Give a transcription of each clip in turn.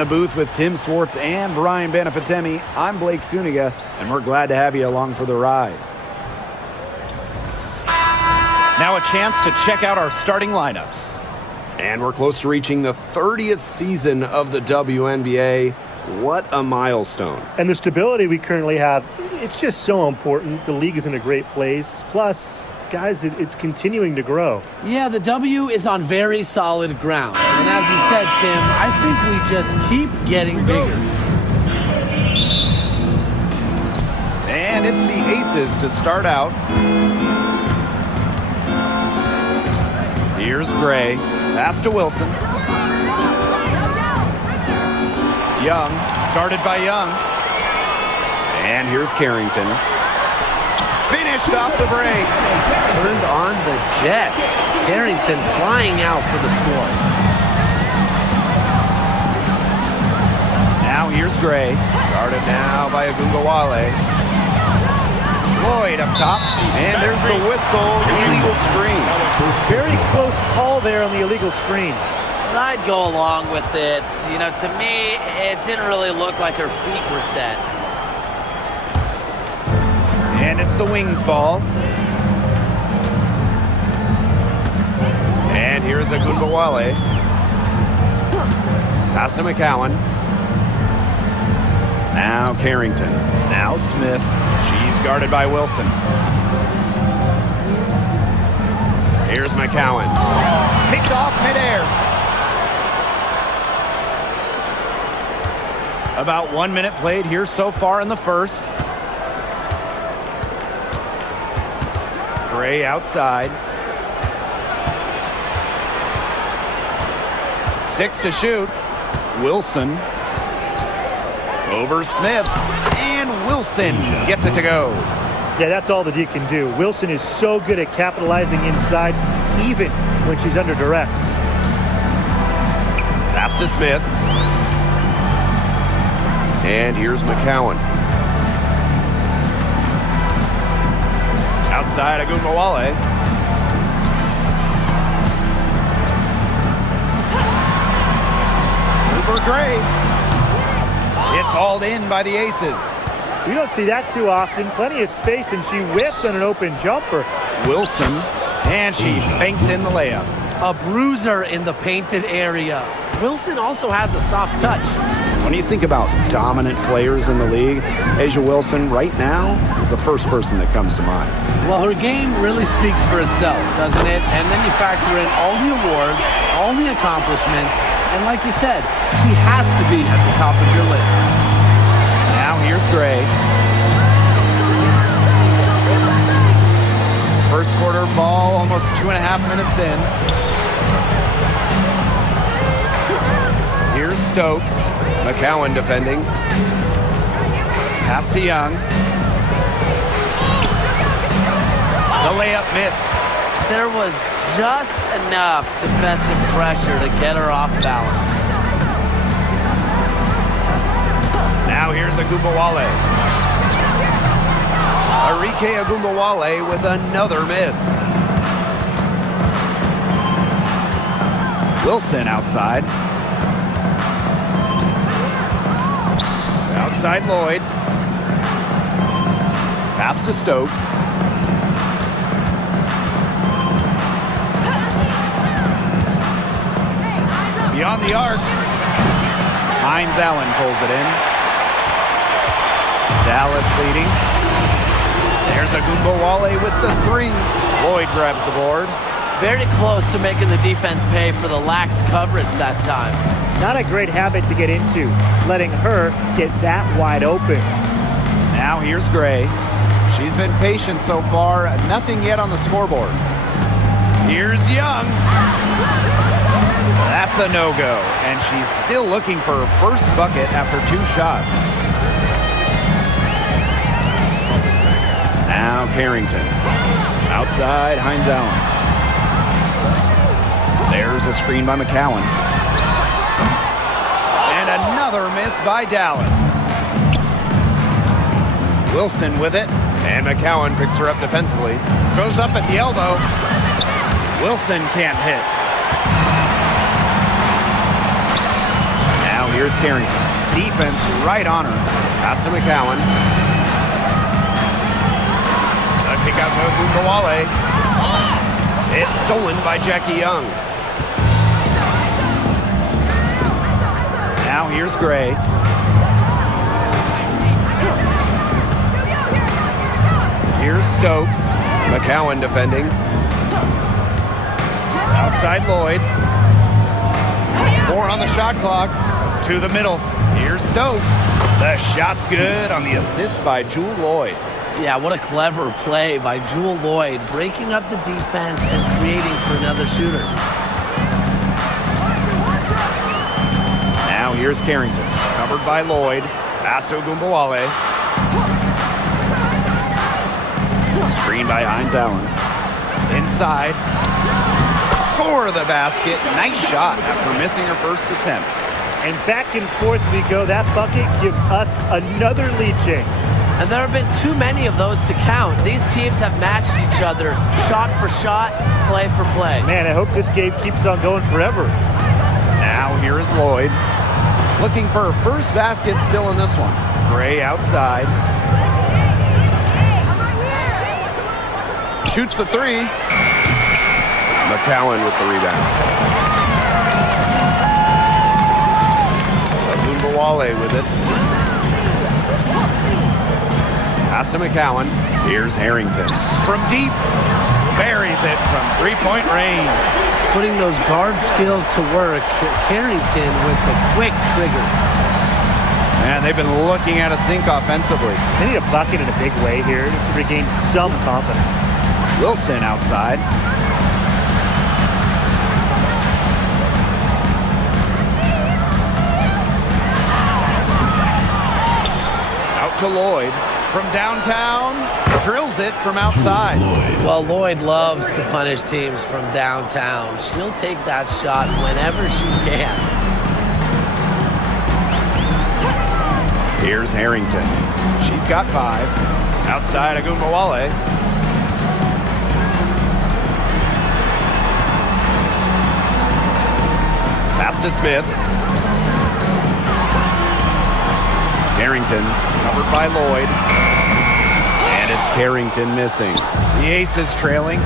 the booth with Tim Swartz and Brian Benefatemi, I'm Blake Suniga, and we're glad to have you along for the ride. Now a chance to check out our starting lineups. And we're close to reaching the 30th season of the WNBA. What a milestone. And the stability we currently have, it's just so important. The league is in a great place. Plus, guys, it's continuing to grow. Yeah, the W is on very solid ground. And as you said, Tim, I think we just keep getting bigger. And it's the Aces to start out. Here's Gray. Pass to Wilson. Young. Guarded by Young. And here's Carrington. Finished off the break. Turned on the Jets. Carrington flying out for the score. Now here's Gray. Guarded now by Agungawale. Lloyd up top. And there's the whistle. Illegal screen. Very close call there on the illegal screen. I'd go along with it. You know, to me, it didn't really look like her feet were set. And it's the Wings ball. And here's Agungawale. Pass to McCowan. Now Carrington. Now Smith. She's guarded by Wilson. Here's McCowan. Picked off midair. About 1 minute played here so far in the first. Gray outside. 6 to shoot. Wilson. Over Smith. And Wilson gets it to go. Yeah, that's all that he can do. Wilson is so good at capitalizing inside, even when she's under duress. Pass to Smith. And here's McCowan. Outside Agungawale. Over Gray. It's hauled in by the Aces. You don't see that too often. Plenty of space, and she whiffs on an open jumper. Wilson. And she banks in the layup. A bruiser in the painted area. Wilson also has a soft touch. When you think about dominant players in the league, A'ja Wilson right now is the first person that comes to mind. Well, her game really speaks for itself, doesn't it? And then you factor in all the awards, all the accomplishments, and like you said, she has to be at the top of your list. Now here's Gray. First quarter ball, almost 2.5 minutes in. Here's Stokes. McCowan defending. Pass to Young. The layup missed. There was just enough defensive pressure to get her off balance. Now here's Agungawale. Arike Agungawale with another miss. Wilson outside. Outside Lloyd. Pass to Stokes. Beyond the arc. Hines Allen pulls it in. Dallas leading. There's Agungawale with the 3. Lloyd grabs the board. Very close to making the defense pay for the lax coverage that time. Not a great habit to get into, letting her get that wide open. Now here's Gray. She's been patient so far. Nothing yet on the scoreboard. Here's Young. That's a no-go, and she's still looking for her first bucket after 2 shots. Now Carrington. Outside, Hines Allen. There's a screen by McCowan. And another miss by Dallas. Wilson with it. And McCowan picks her up defensively. Goes up at the elbow. Wilson can't hit. here's Carrington. Defense right on her. Pass to McCowan. A kick out to Gumbawale. It's stolen by Jackie Young. Now here's Gray. Here's Stokes. McCowan defending. Outside Lloyd. 4 on the shot clock. To the middle. Here's Stokes. The shot's good on the assist by Jewel Lloyd. Yeah, what a clever play by Jewel Lloyd, breaking up the defense and creating for another shooter. Now here's Carrington. Covered by Lloyd. Pass to Gumbawale. Screen by Hines Allen. Inside. Score the basket. Nice shot after missing her first attempt. And back and forth we go. That bucket gives us another lead change. And there have been too many of those to count. These teams have matched each other shot for shot, play for play. Man, I hope this game keeps on going forever. Now here is Lloyd. Looking for her first basket still in this one. Gray outside. Shoots the three. McCowan with the rebound. Gumbawale with it. Pass to McCowan. Here's Harrington. From deep. Buries it from three-point range. Putting those guard skills to work. Carrington with the quick trigger. Man, they've been looking at a sink offensively. They need a bucket in a big way here to regain some confidence. Wilson outside. Out to Lloyd. From downtown, drills it from outside. Well, Lloyd loves to punish teams from downtown. She'll take that shot whenever she can. Here's Harrington. She's got 5. Outside of Gumbawale. Pass to Smith. Harrington covered by Lloyd. And it's Carrington missing. The Aces trailing.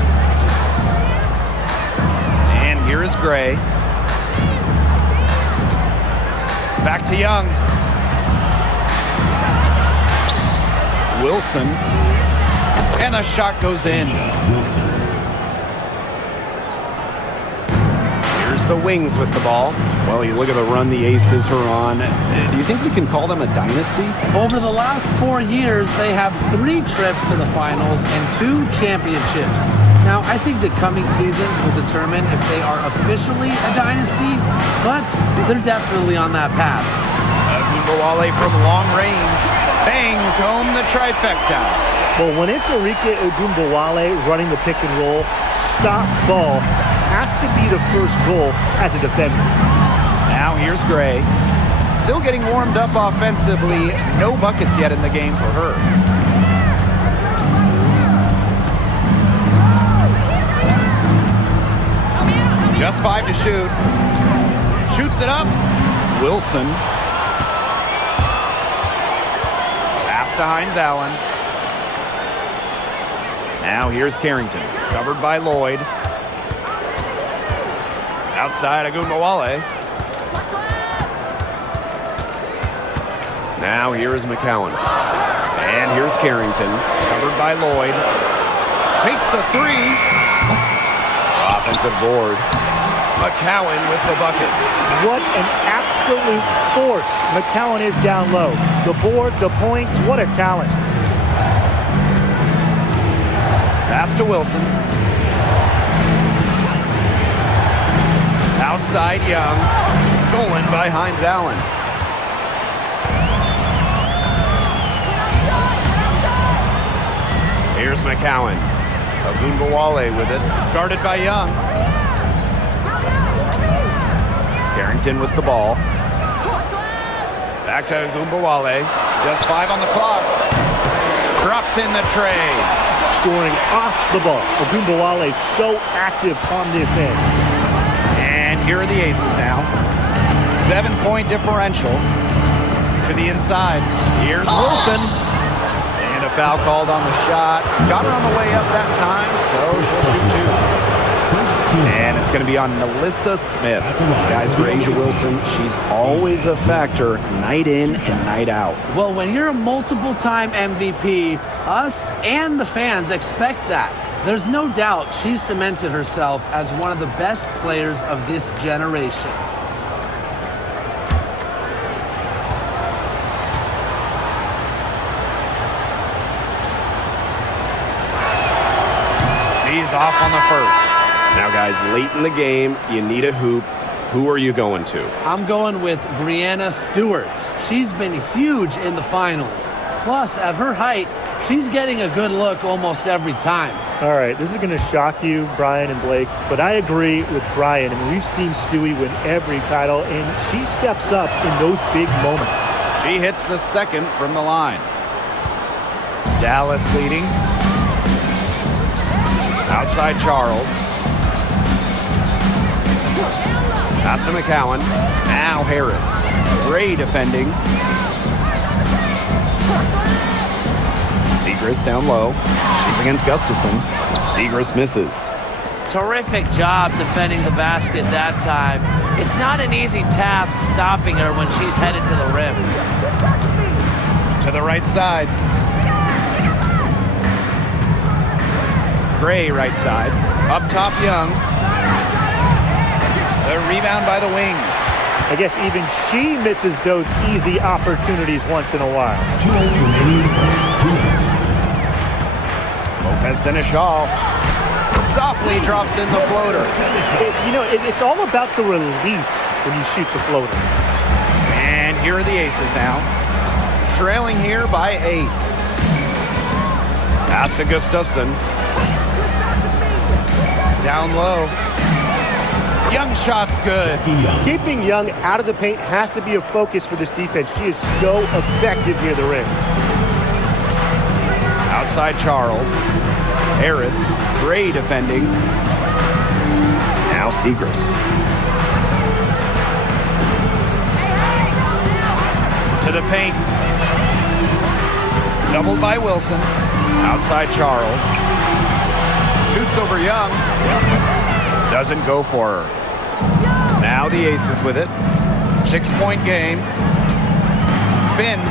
And here is Gray. Back to Young. Wilson. And the shot goes in. Here's the Wings with the ball. Well, you look at the run the Aces are on. Do you think we can call them a dynasty? Over the last 4 years, they have 3 trips to the finals and 2 championships. Now, I think the coming seasons will determine if they are officially a dynasty, but they're definitely on that path. Gumbawale from long range bangs home the trifecta. Well, when it's Arike Ogunbowale running the pick and roll, stop ball has to be the first goal as a defender. Now here's Gray. Still getting warmed up offensively. No buckets yet in the game for her. Just 5 to shoot. Shoots it up. Wilson. Pass to Hines Allen. Now here's Carrington. Covered by Lloyd. Outside of Gumbawale. Now here is McCowan. And here's Carrington. Covered by Lloyd. Takes the 3. Offensive board. McCowan with the bucket. What an absolute force McCowan is down low. The board, the points, what a talent. Pass to Wilson. Outside Young. Stolen by Hines Allen. Here's McCowan. Ogunbowale with it. Guarded by Young. Carrington with the ball. Back to Ogunbowale. Just 5 on the clock. Drops in the tray. Scoring off the ball. Ogunbowale so active on this end. And here are the Aces now. 7-point differential to the inside. Here's Wilson. And a foul called on the shot. Got her on the way up that time, so she'll shoot two. And it's going to be on Melissa Smith. Guys, for Asia Wilson, she's always a factor night in and night out. Well, when you're a multiple-time MVP, us and the fans expect that. There's no doubt she's cemented herself as one of the best players of this generation. She's off on the first. Now, guys, late in the game, you need a hoop. Who are you going to? I'm going with Brianna Stewart. She's been huge in the finals. Plus, at her height, she's getting a good look almost every time. All right, this is going to shock you, Brian and Blake, but I agree with Brian. I mean, we've seen Stewie win every title, and she steps up in those big moments. She hits the second from the line. Dallas leading. Outside Charles. Pass to McCowan. Now Harris. Gray defending. Segrist down low. She's against Gustafson. Segrist misses. Terrific job defending the basket that time. It's not an easy task stopping her when she's headed to the rim. To the right side. Gray right side. Up top Young. The rebound by the wings. I guess even she misses those easy opportunities once in a while. 2 minutes remaining. 2 minutes. Lopez Seneschal softly drops in the floater. It's all about the release when you shoot the floater. And here are the Aces now. Trailing here by 8. Pass to Gustafson. Down low. Young shot's good. Keeping Young out of the paint has to be a focus for this defense. She is so effective near the rim. Outside Charles. Harris. Gray defending. Now Segrist. To the paint. Doubled by Wilson. Outside Charles. Shoots over Young. Doesn't go for her. Now the Aces with it. 6-point game. Spins.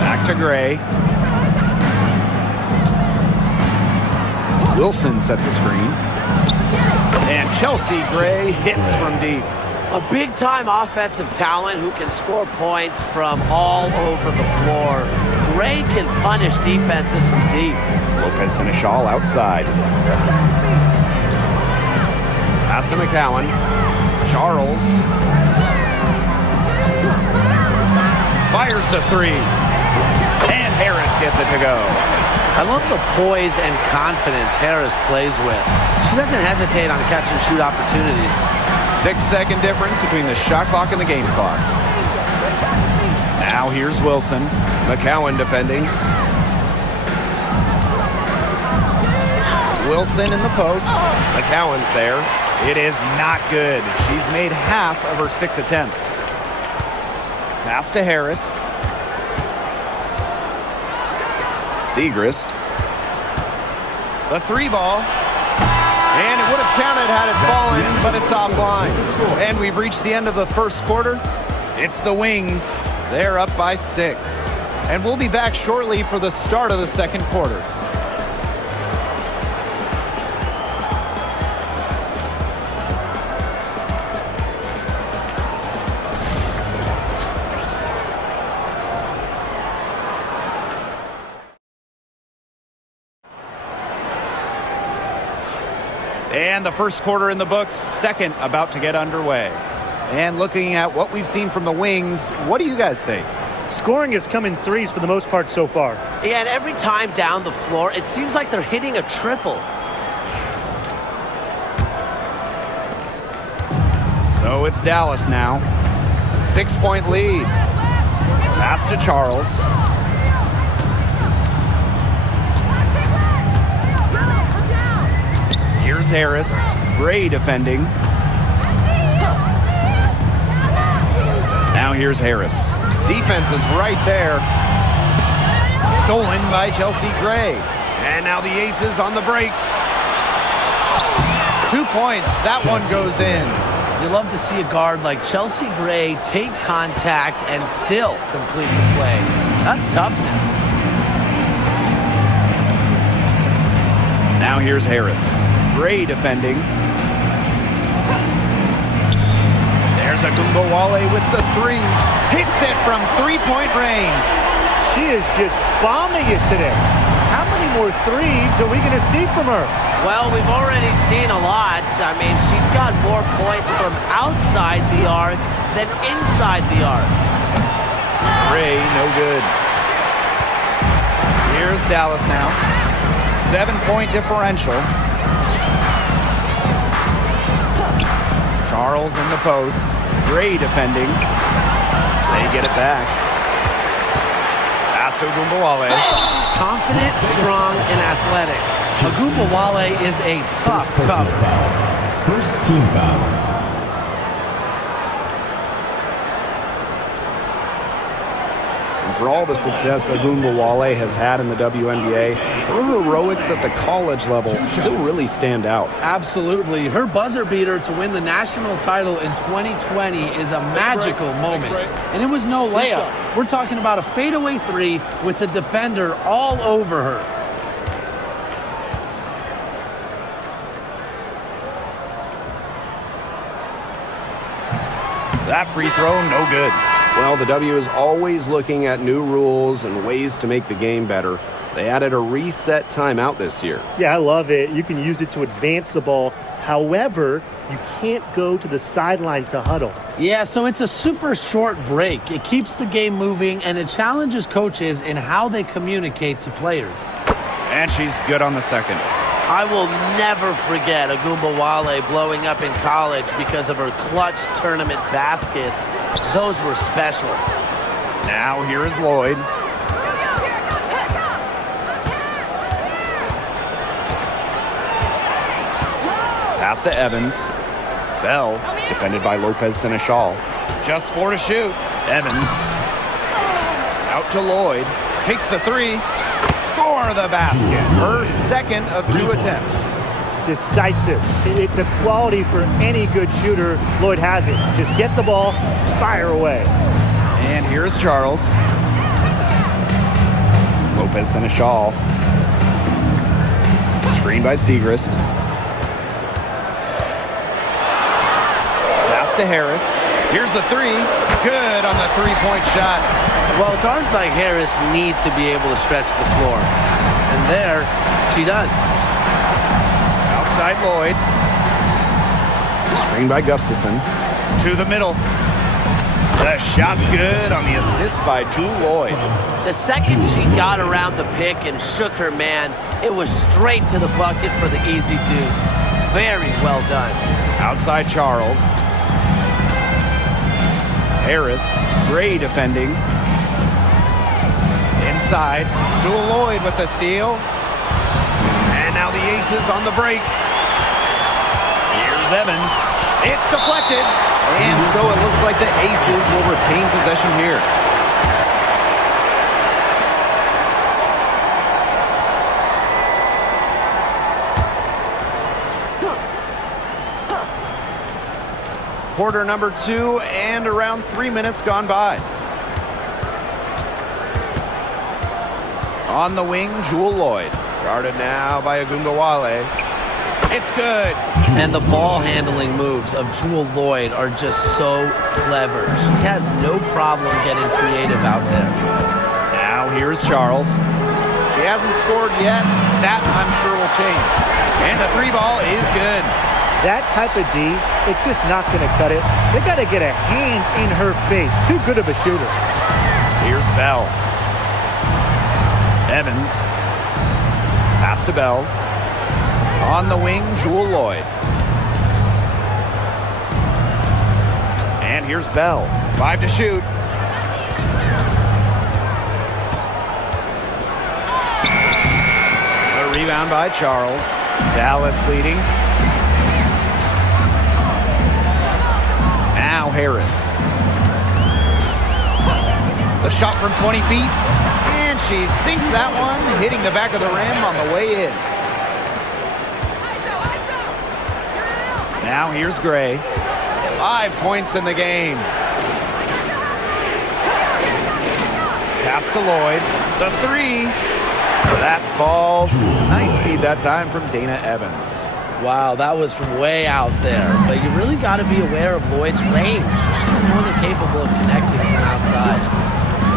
Back to Gray. Wilson sets a screen. And Chelsea Gray hits from deep. A big-time offensive talent who can score points from all over the floor. Gray can punish defenses from deep. Lopez Seneschal outside. Pass to McCowan. Charles. Fires the three. And Harris gets it to go. I love the poise and confidence Harris plays with. She doesn't hesitate on catch-and-shoot opportunities. 6-second difference between the shot clock and the game clock. Now here's Wilson. McCowan defending. Wilson in the post. McCowan's there. It is not good. She's made half of her 6 attempts. Pass to Harris. Segrist. The 3 ball. And it would have counted had it fallen, but it's offline. And we've reached the end of the first quarter. It's the Wings. They're up by 6. And we'll be back shortly for the start of the second quarter. And the first quarter in the books, second about to get underway. And looking at what we've seen from the Wings, what do you guys think? Scoring has come in threes for the most part so far. Yeah, and every time down the floor, it seems like they're hitting a triple. So it's Dallas now. 6-point lead. Pass to Charles. Here's Harris. Gray defending. Now here's Harris. Defense is right there. Stolen by Chelsea Gray. And now the Aces on the break. 2 points. That one goes in. You love to see a guard like Chelsea Gray take contact and still complete the play. That's toughness. Now here's Harris. Gray defending. There's Agumbawale with the three. Hits it from three-point range. She is just bombing it today. How many more threes are we going to see from her? Well, we've already seen a lot. I mean, she's got more points from outside the arc than inside the arc. Gray, no good. Here's Dallas now. 7-point differential. Charles in the post. Gray defending. They get it back. Pass to Agumbawale. Confident, strong, and athletic. Agumbawale is a tough cover. First team foul. And for all the success Agumbawale has had in the WNBA, her heroics at the college level still really stand out. Absolutely. Her buzzer beater to win the national title in 2020 is a magical moment. And it was no layup. We're talking about a fadeaway three with the defender all over her. That free throw, no good. Well, the W is always looking at new rules and ways to make the game better. They added a reset timeout this year. Yeah, I love it. You can use it to advance the ball. However, you can't go to the sideline to huddle. Yeah, so it's a super short break. It keeps the game moving, and it challenges coaches in how they communicate to players. And she's good on the second. I will never forget Agumbawale blowing up in college because of her clutch tournament baskets. Those were special. Now here is Lloyd. Pass to Evans. Bell, defended by Lopez Seneschal. Just 4 to shoot. Evans. Out to Lloyd. Takes the three. Score the basket. Her second of 2 attempts. Decisive. It's a quality for any good shooter. Lloyd has it. Just get the ball, fire away. And here's Charles. Lopez Seneschal. Screen by Segrist. Pass to Harris. Here's the three. Good on the three-point shot. Well, guards like Harris need to be able to stretch the floor. And there, she does. Outside Lloyd. Screen by Gustafson. To the middle. The shot's good on the assist by Jewel Lloyd. The second she got around the pick and shook her man, it was straight to the bucket for the easy deuce. Very well done. Outside Charles. Harris. Gray defending. Inside. Jewel Lloyd with the steal. And now the Aces on the break. Here's Evans. It's deflected. And so it looks like the Aces will retain possession here. Quarter number 2 and around 3 minutes gone by. On the wing, Jewel Lloyd. Guarded now by Agumbawale. It's good. And the ball handling moves of Jewel Lloyd are just so clever. She has no problem getting creative out there. Now here's Charles. She hasn't scored yet. That, I'm sure, will change. And the three ball is good. That type of D, it's just not going to cut it. They got to get a hand in her face. Too good of a shooter. Here's Bell. Evans. Pass to Bell. On the wing, Jewel Lloyd. And here's Bell. 5 to shoot. The rebound by Charles. Dallas leading. Now Harris. The shot from 20 feet. And she sinks that one, hitting the back of the rim on the way in. Now here's Gray. 5 points in the game. Pass to Lloyd. The three. That falls. Nice feed that time from Dana Evans. Wow, that was from way out there. But you really got to be aware of Lloyd's range. She's more than capable of connecting from outside.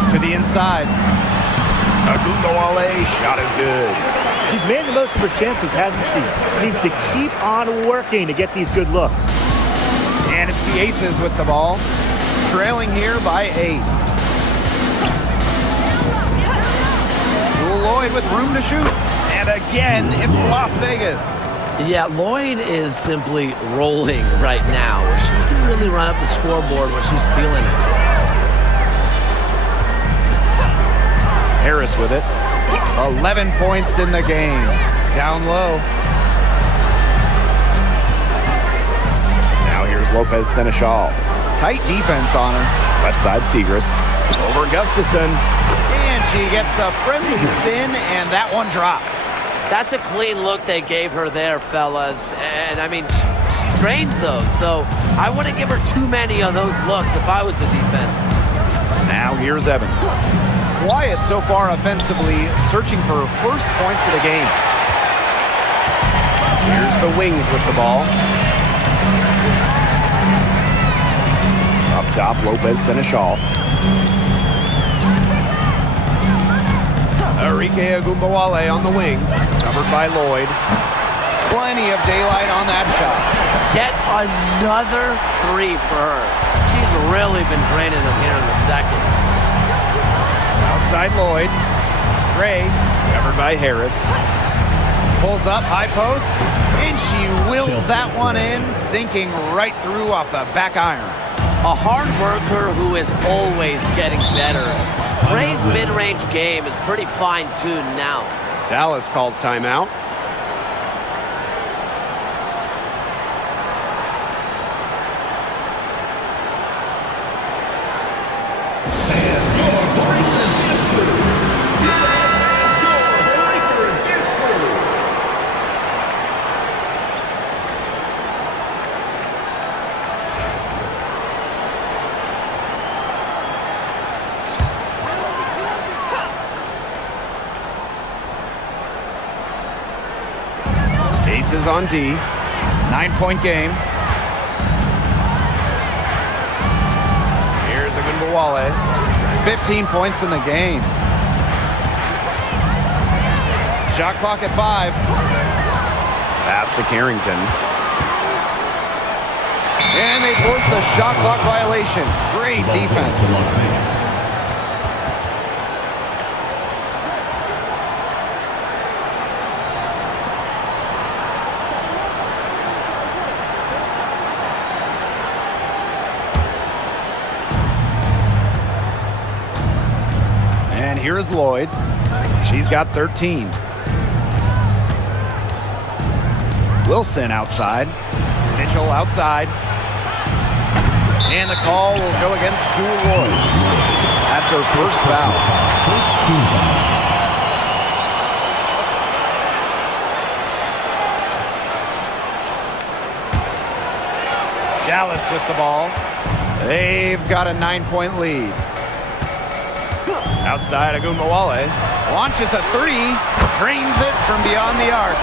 To the inside. Agumbawale, shot is good. She's made the most of her chances, hasn't she? She needs to keep on working to get these good looks. And it's the Aces with the ball. Trailing here by 8. Lloyd with room to shoot. And again, it's Las Vegas. Yeah, Lloyd is simply rolling right now. She can really run up the scoreboard when she's feeling it. Harris with it. 11 points in the game. Down low. Now here's Lopez Seneschal. Tight defense on her. Left side Segrist. Over Gustafson. And she gets the friendly spin, and that one drops. That's a clean look they gave her there, fellas. And, I mean, she drains those. So I wouldn't give her too many of those looks if I was the defense. Now here's Evans. Wyatt so far offensively searching for her first points of the game. Here's the Wings with the ball. Up top, Lopez Seneschal. Arike Agumbawale on the wing. Covered by Lloyd. Plenty of daylight on that shot. Get another three for her. She's really been draining them here in the second. Outside Lloyd. Gray. Covered by Harris. Pulls up, high post. And she wills that one in, sinking right through off the back iron. A hard worker who is always getting better. Gray's mid-range game is pretty fine-tuned now. Dallas calls timeout. Aces on D. 9-point game. Here's Agumbawale. 15 points in the game. Shot clock at 5. Pass to Carrington. And they force the shot clock violation. Great defense. To Las Vegas. And here's Lloyd. She's got 13. Wilson outside. Mitchell outside. And the call will go against Jewel Lloyd. That's her first foul. First team foul. Dallas with the ball. They've got a 9-point lead. Outside, Agumbawale launches a three, drains it from beyond the arc.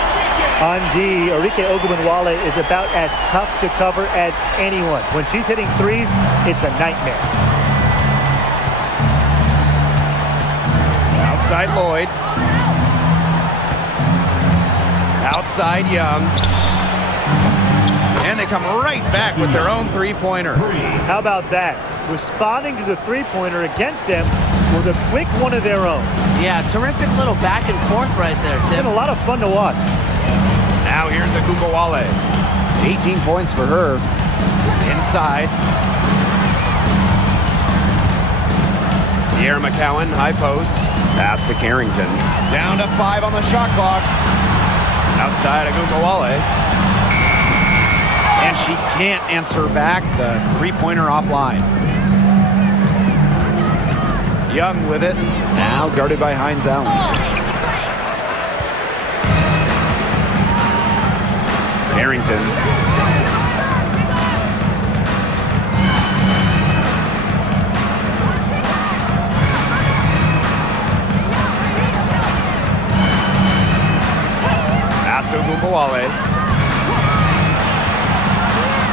On D, Arike Ogunbowale is about as tough to cover as anyone. When she's hitting threes, it's a nightmare. Outside Lloyd. Outside Young. And they come right back with their own three-pointer. How about that? Responding to the three-pointer against them with a quick one of their own. Yeah, terrific little back and forth right there, It's Tim. been a lot of fun to watch. Now here's Agumbawale. 18 points for her. Inside. Pierre McCowan, high post. Pass to Carrington. Down to 5 on the shot clock. Outside Agumbawale. And she can't answer back the three-pointer offline. Young with it. Now guarded by Hines Allen. Harrington. Pass to Ogunbowale.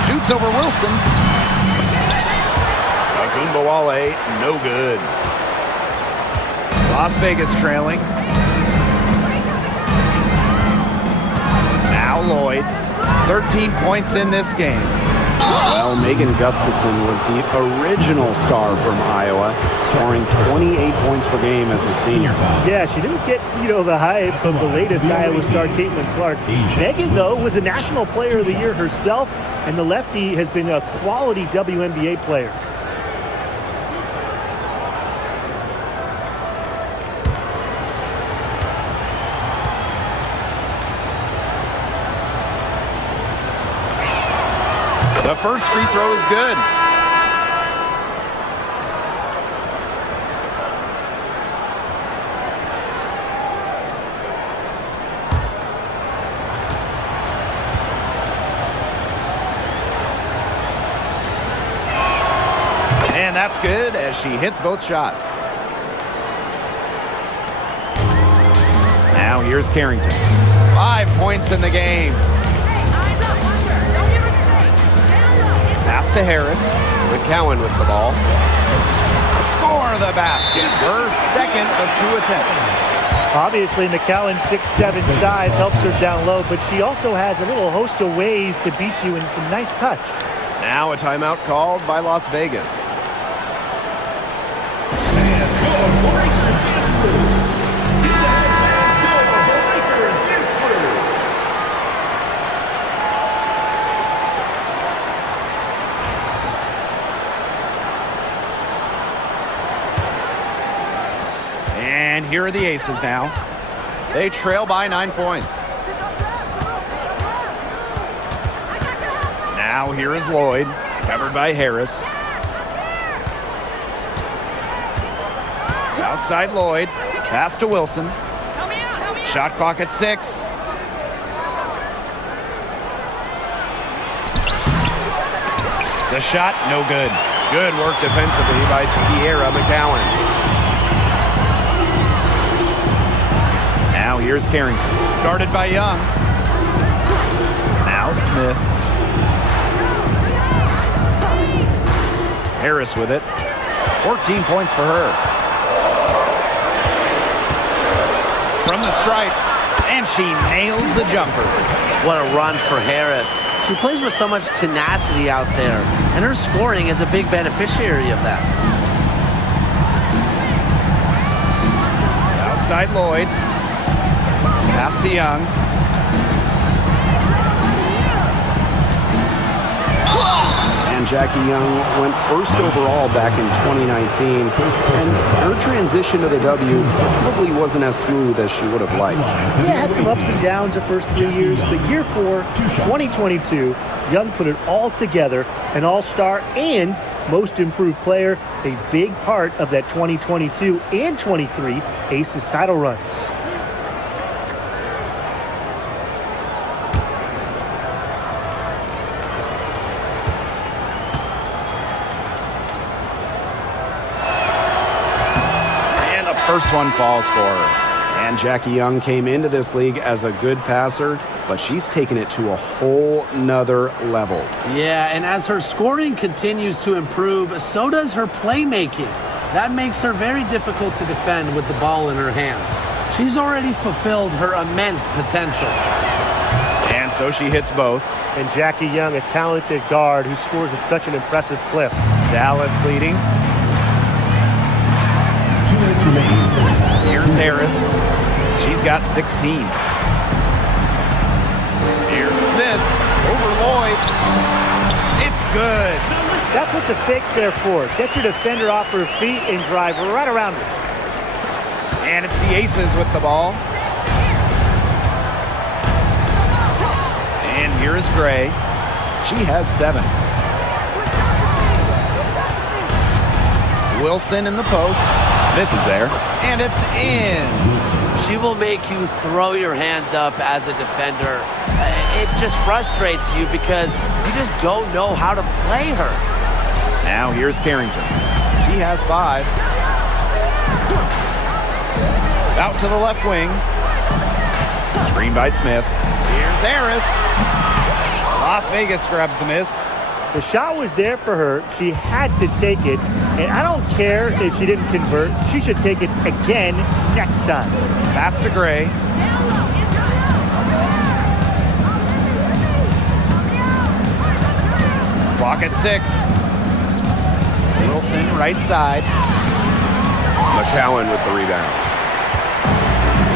Shoots over Wilson. Ogunbowale, no good. Las Vegas trailing. Now Lloyd. 13 points in this game. Well, Megan Gustafson was the original star from Iowa, scoring 28 points per game as a senior. Yeah, she didn't get, the hype of the latest Iowa star, Caitlin Clark. Megan, though, was a National Player of the Year herself, and the lefty has been a quality WNBA player. The first free throw is good. And that's good as she hits both shots. Now here's Carrington. 5 points in the game. Pass to Harris. McCowan with the ball. Score the basket. Her second of 2 attempts. Obviously, McCowan's 6'7" size helps her down low, but she also has a little host of ways to beat you in some nice touch. Now a timeout called by Las Vegas. And here are the Aces now. They trail by 9 points. Now here is Lloyd, covered by Harris. Outside Lloyd, pass to Wilson. Shot clock at 6. The shot, no good. Good work defensively by Tierra McCowan. Now here's Carrington, guarded by Young. Now Smith. Harris with it. 14 points for her. From the stripe, and she nails the jumper. What a run for Harris. She plays with so much tenacity out there, and her scoring is a big beneficiary of that. Outside Lloyd. Pass to Young. And Jackie Young went first overall back in 2019, and her transition to the W probably wasn't as smooth as she would have liked. Yeah, had some ups and downs the first 3 years, but year 4, 2022, Young put it all together, an all-star and most improved player, a big part of that 2022 and 23 Aces title runs. First one falls for her. And Jackie Young came into this league as a good passer, but she's taken it to a whole nother level. Yeah, and as her scoring continues to improve, so does her playmaking. That makes her very difficult to defend with the ball in her hands. She's already fulfilled her immense potential. And so she hits both. And Jackie Young, a talented guard who scores at such an impressive clip. Dallas leading. 2 minutes remaining in the first half. Here's Harris. She's got 16. Here's Smith over Lloyd. It's good. That's what the fake's there for. Get your defender off her feet and drive right around her. And it's the Aces with the ball. And here is Gray. She has 7. Wilson in the post. Smith is there. And it's in. She will make you throw your hands up as a defender. It just frustrates you because you just don't know how to play her. Now here's Carrington. She has 5. Out to the left wing. Screen by Smith. Here's Harris. Las Vegas grabs the miss. The shot was there for her. She had to take it. And I don't care if she didn't convert. She should take it again next time. Pass to Gray. Clock at 6. Wilson right side. McCowan with the rebound.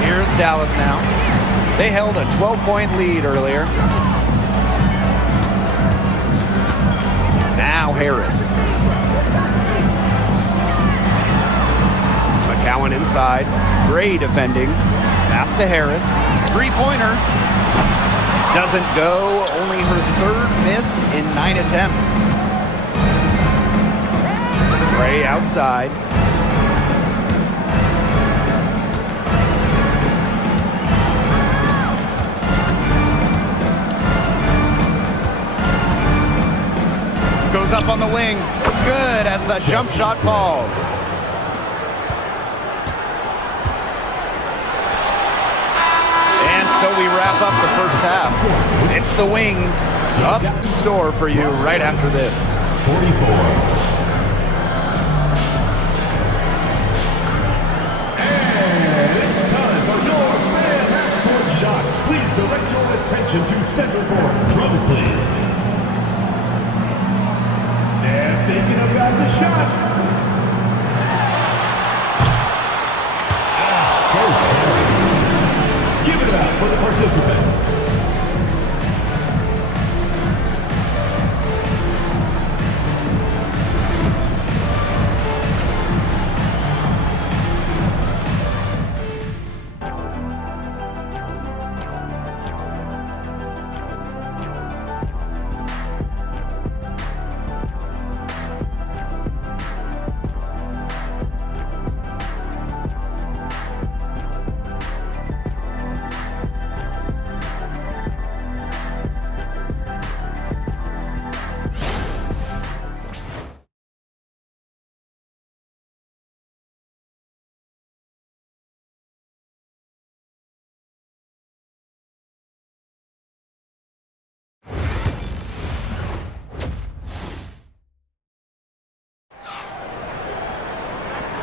Here's Dallas now. They held a 12-point lead earlier. Now Harris. McCowan inside. Gray defending. Pass to Harris. Three-pointer. Doesn't go. Only her 3rd miss in 9 attempts. Gray outside. Goes up on the wing. Good as the jump shot falls. And so we wrap up the first half. It's the Wings up in store for you right after this. 44. It's time for your fan court shot. Please direct your attention to center court. Drums, please. They're thinking about the shot. So sorry. Give it up for the participants.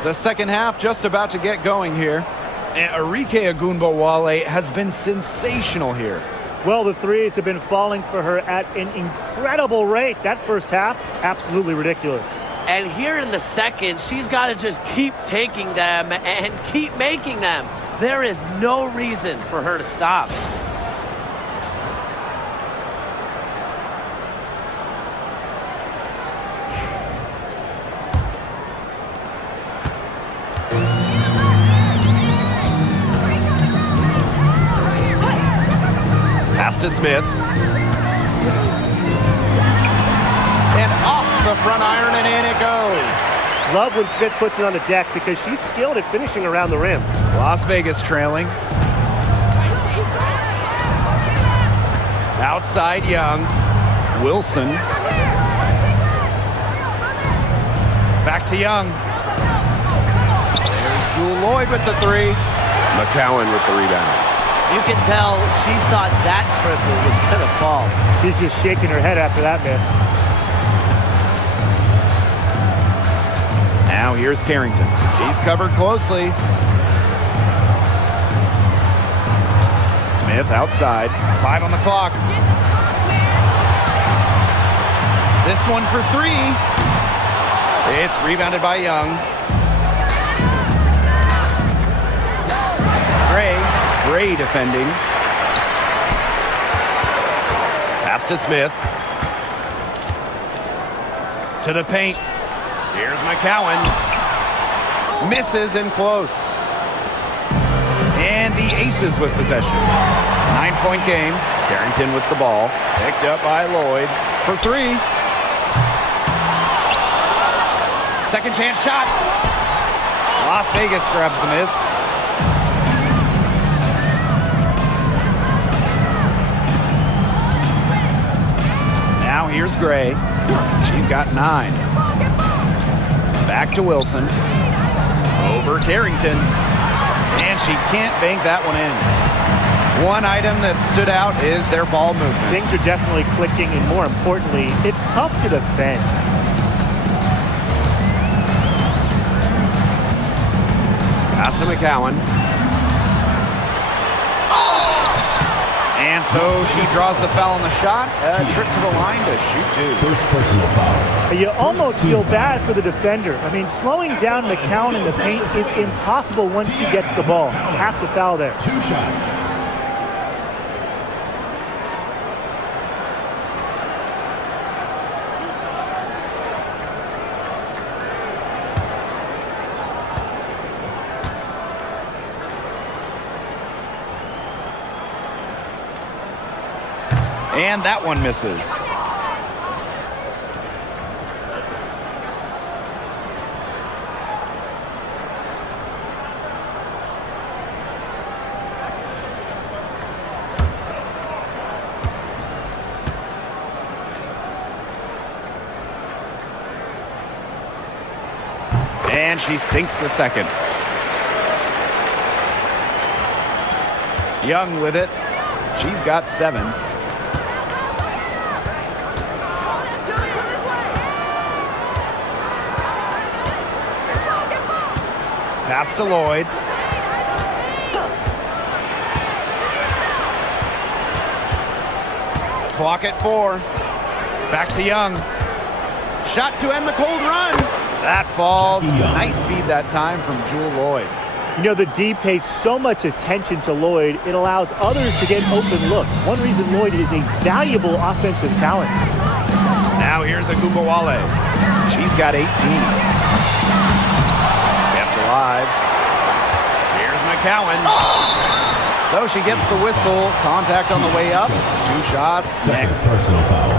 The second half just about to get going here. And Arike Ogunbowale has been sensational here. Well, the threes have been falling for her at an incredible rate. That first half, absolutely ridiculous. And here in the second, she's got to just keep taking them and keep making them. There is no reason for her to stop. Pass to Smith. And off the front iron and in it goes. Love when Smith puts it on the deck because she's skilled at finishing around the rim. Las Vegas trailing. Outside Young. Wilson. Back to Young. There's Jewel Lloyd with the 3. McCowan with the rebound. You can tell she thought that triple was going to fall. She's just shaking her head after that miss. Now here's Carrington. She's covered closely. Smith outside. 5 on the clock. This one for 3. It's rebounded by Young. Gray defending. Pass to Smith. To the paint. Here's McCowan. Misses in close. And the Aces with possession. 9-point game. Carrington with the ball. Picked up by Lloyd for three. Second chance shot. Las Vegas grabs the miss. Now here's Gray. She's got 9. Back to Wilson. Over Carrington. And she can't bank that one in. One item that stood out is their ball movement. Things are definitely clicking, and more importantly, it's tough to defend. Pass to McCowan. And so she draws the foul on the shot. A trip to the line to shoot two. First personal foul. You almost feel bad for the defender. I mean, slowing down McCowan in the paint is impossible once she gets the ball. Have to foul there. 2 shots. And that one misses. And she sinks the second. Young with it. She's got 7. Pass to Lloyd. Clock at 4. Back to Young. Shot to end the cold run. That falls. Nice feed that time from Jewel Lloyd. You know, the D pays so much attention to Lloyd, it allows others to get open looks. One reason Lloyd is a valuable offensive talent. Now here's Agumbawale. She's got 18. Kept alive. Here's McCowan. So she gets the whistle. Contact on the way up. 2 shots. Second personal foul.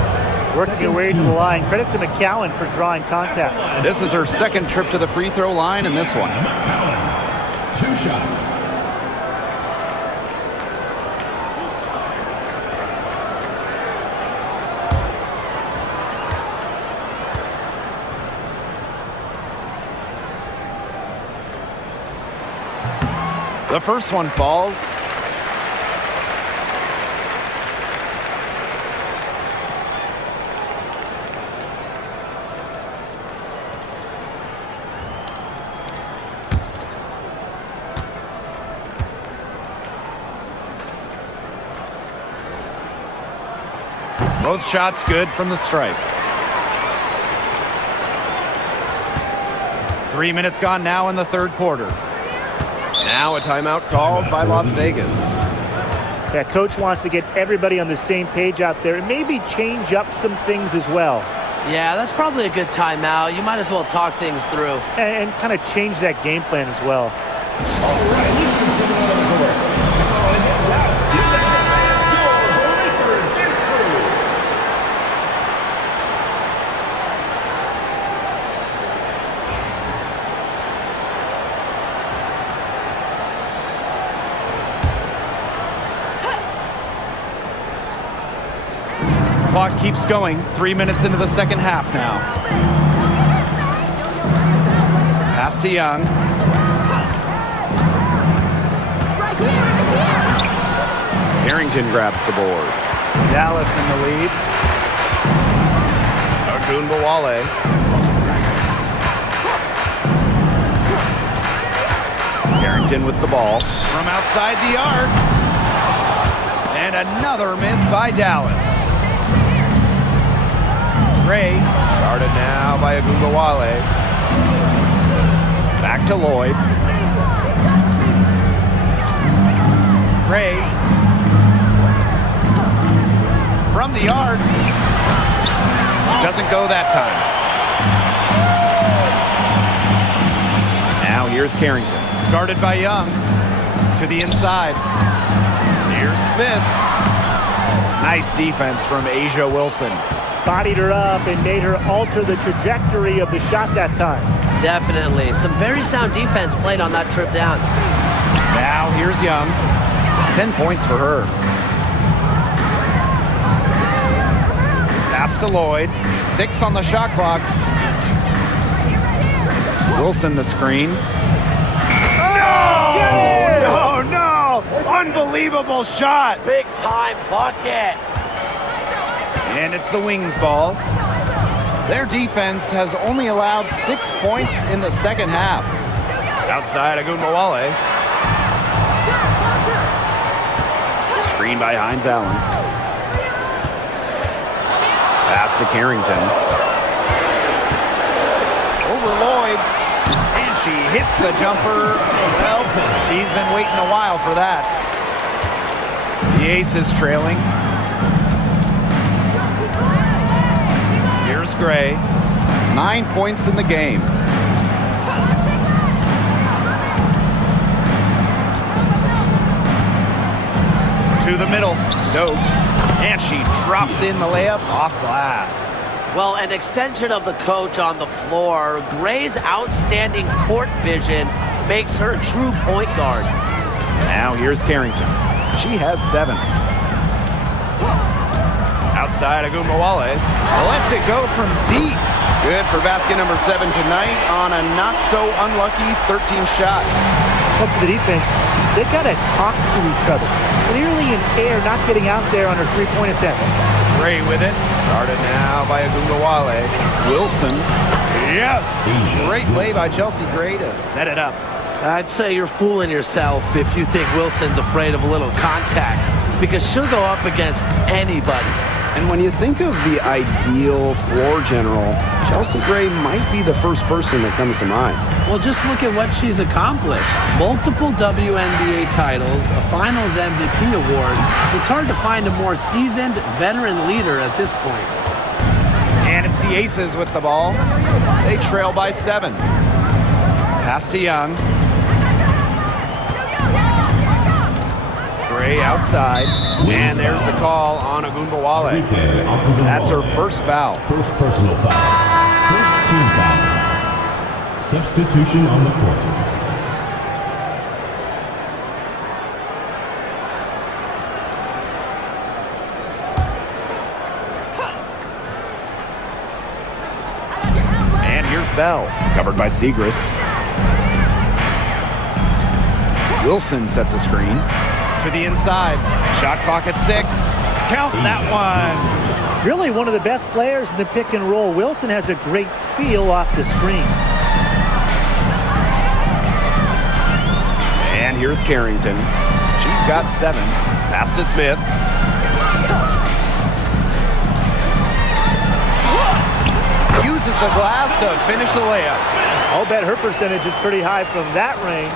Working her way to the line. Credit to McCowan for drawing contact. This is her second trip to the free throw line in this one. McCowan. 2 shots. The first one falls. Both shots good from the stripe. 3 minutes gone now in the third quarter. Now a timeout called by Las Vegas. Yeah, coach wants to get everybody on the same page out there and maybe change up some things as well. Yeah, that's probably a good timeout. You might as well talk things through. And kind of change that game plan as well. All right, let's just get it on the board. Calling it now. Your Lakers dance crew. Clock keeps going. 3 minutes into the second half now. Pass to Young. Harrington grabs the board. Dallas in the lead. Agumbawale. Harrington with the ball. From outside the arc. And another miss by Dallas. Gray, guarded now by Agumbawale. Back to Lloyd. Gray. From the arc. Doesn't go that time. Now here's Carrington. Guarded by Young. To the inside. Here's Smith. Nice defense from Asia Wilson. Bodied her up and made her alter the trajectory of the shot that time. Definitely. Some very sound defense played on that trip down. Now here's Young. 10 points for her. Pass to Lloyd. 6 on the shot clock. Wilson the screen. No! Unbelievable shot. Big time bucket. And it's the Wings ball. Their defense has only allowed 6 points in the second half. Outside Agunbowale. Screen by Hines Allen. Pass to Carrington. Over Lloyd. And she hits the jumper. Well, she's been waiting a while for that. The Aces trailing. Here's Gray. 9 points in the game. To the middle. Stokes. And she drops in the layup off glass. Well, an extension of the coach on the floor. Gray's outstanding court vision makes her a true point guard. Now here's Carrington. She has 7. Outside Agunbowale. Lets it go from deep. Good for basket number 7 tonight on a not-so-unlucky 13 shots. But for the defense, they've got to talk to each other. Clearly in air, not getting out there on her three-point attempt. Gray with it. Started now by Agunbowale. Wilson. Yes! Great play by Chelsea Gray to set it up. I'd say you're fooling yourself if you think Wilson's afraid of a little contact, because she'll go up against anybody. And when you think of the ideal floor general, Chelsea Gray might be the first person that comes to mind. Well, just look at what she's accomplished. Multiple WNBA titles, a Finals MVP award. It's hard to find a more seasoned veteran leader at this point. And it's the Aces with the ball. They trail by 7. Pass to Young. Gray outside. And there's the call on Agunbowale. That's her first foul. First personal foul. First team foul. Substitution on the court. And here's Bell. Covered by Segrist. Wilson sets a screen. To the inside. Shot clock at 6. Count that one. Really one of the best players in the pick and roll. Wilson has a great feel off the screen. And here's Carrington. She's got 7. Pass to Smith. Uses the glass to finish the layup. I'll bet her percentage is pretty high from that range.